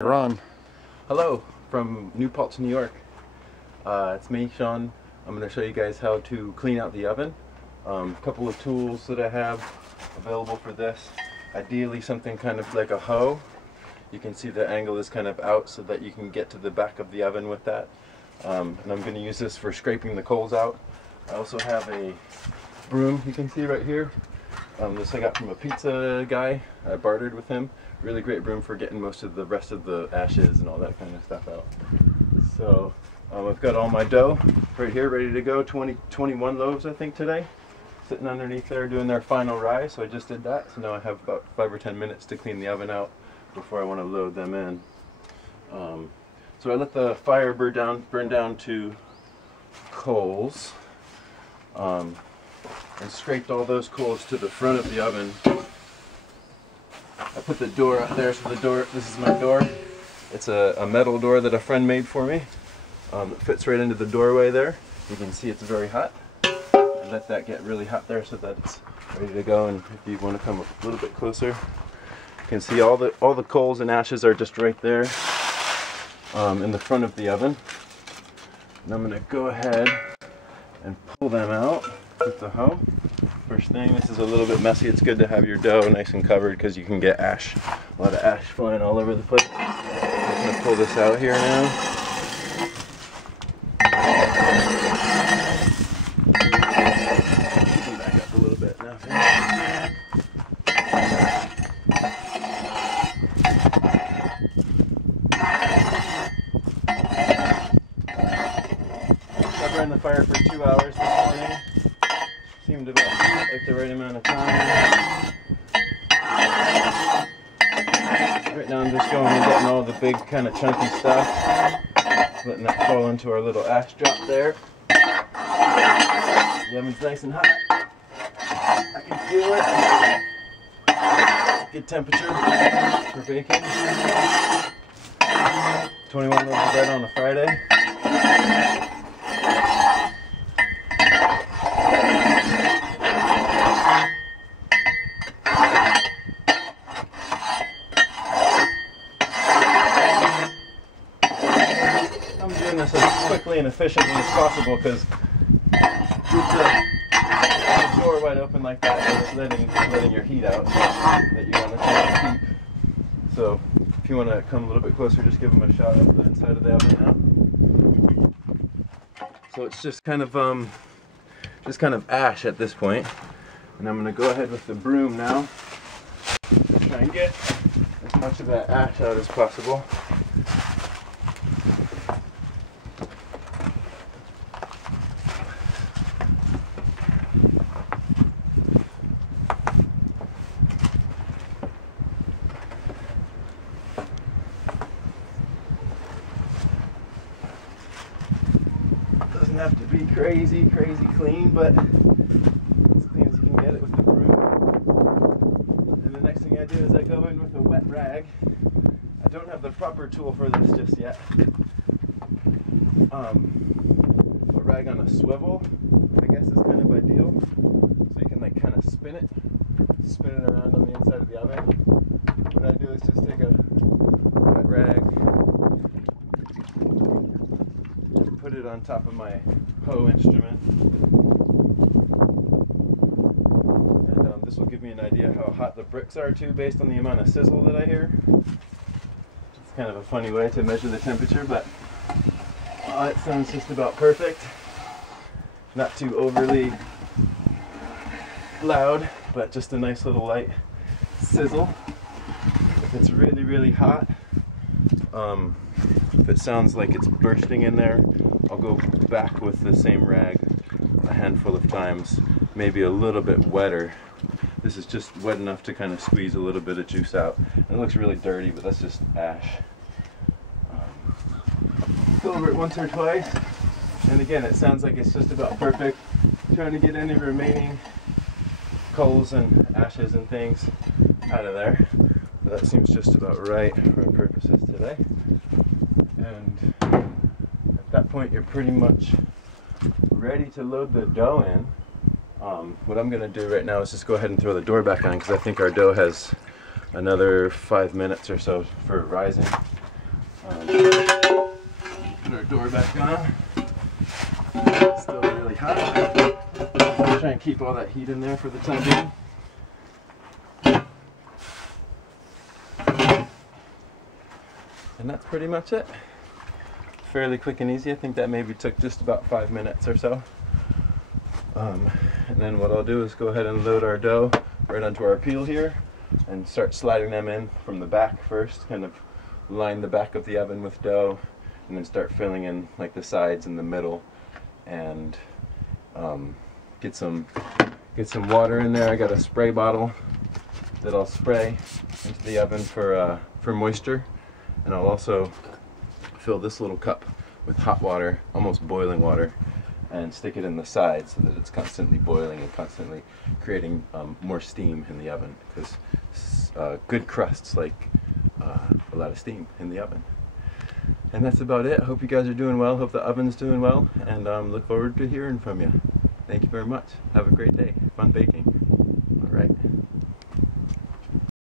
Ron. Hello from New Paltz, New York. It's me, Sean. I'm going to show you guys how to clean out the oven. A couple of tools that I have available for this. Ideally something kind of like a hoe. You can see the angle is kind of out so that you can get to the back of the oven with that. And I'm going to use this for scraping the coals out. I also have a broom you can see right here. This I got from a pizza guy. I bartered with him. Really great broom for getting most of the rest of the ashes and all that kind of stuff out. So I've got all my dough right here ready to go. 21 loaves I think today. Sitting underneath there doing their final rise. So I just did that. So now I have about 5 or 10 minutes to clean the oven out before I want to load them in. So I let the fire burn down to coals. And scraped all those coals to the front of the oven. I put the door up there, so this is my door. It's a metal door that a friend made for me. It fits right into the doorway there. You can see it's very hot. I let that get really hot there so that it's ready to go, and if you want to come a little bit closer, you can see all the coals and ashes are just right there in the front of the oven. And I'm going to go ahead and pull them out with the hoe. First thing, this is a little bit messy. It's good to have your dough nice and covered because you can get ash, a lot of ash flying all over the place. I'm going to pull this out here now. Back up a little bit now. I've run the fire for 2 hours this morning. Seemed about like the right amount of time. Right now I'm just going and getting all the big kind of chunky stuff. Letting that fall into our little ash drop there. The oven's nice and hot. I can feel it. Good temperature for baking. 21 loaves of bread on a Friday. I'm doing this as quickly and efficiently as possible because with the door wide open like that, it's letting your heat out that you want to try to keep. So if you want to come a little bit closer, just give them a shot of the inside of the oven now. So it's just kind of ash at this point, and I'm going to go ahead with the broom now. Try and get as much of that ash out as possible. Doesn't have to be crazy clean, but as clean as you can get it with the broom. And the next thing I do is I go in with a wet rag. I don't have the proper tool for this just yet. A rag on a swivel, I guess, is kind of ideal. So you can like kind of spin it around on the inside of the oven. What I do is just take a wet rag, put it on top of my hoe instrument, and this will give me an idea how hot the bricks are too, based on the amount of sizzle that I hear. It's kind of a funny way to measure the temperature, but it sounds just about perfect. Not too overly loud, but just a nice little light sizzle. If it's really hot, if it sounds like it's bursting in there, I'll go back with the same rag a handful of times, maybe a little bit wetter. This is just wet enough to kind of squeeze a little bit of juice out. And it looks really dirty, but that's just ash. Go over it once or twice, and again, it sounds like it's just about perfect. Trying to get any remaining coals and ashes and things out of there. But that seems just about right for our purposes today. And at that point, you're pretty much ready to load the dough in. What I'm going to do right now is just go ahead and throw the door back on, because I think our dough has another 5 minutes or so for rising. Put our door back on. It's still really hot. Try and keep all that heat in there for the time being. And that's pretty much it. Fairly quick and easy. I think that maybe took just about 5 minutes or so. And then what I'll do is go ahead and load our dough right onto our peel here and start sliding them in from the back first. Kind of line the back of the oven with dough and then start filling in like the sides and the middle, and get some water in there. I got a spray bottle that I'll spray into the oven for moisture, and I'll also fill this little cup with hot water, almost boiling water, and stick it in the side so that it's constantly boiling and constantly creating more steam in the oven, because good crusts like a lot of steam in the oven. And that's about it. I hope you guys are doing well. Hope the oven's doing well, and look forward to hearing from you. Thank you very much. Have a great day. Fun baking.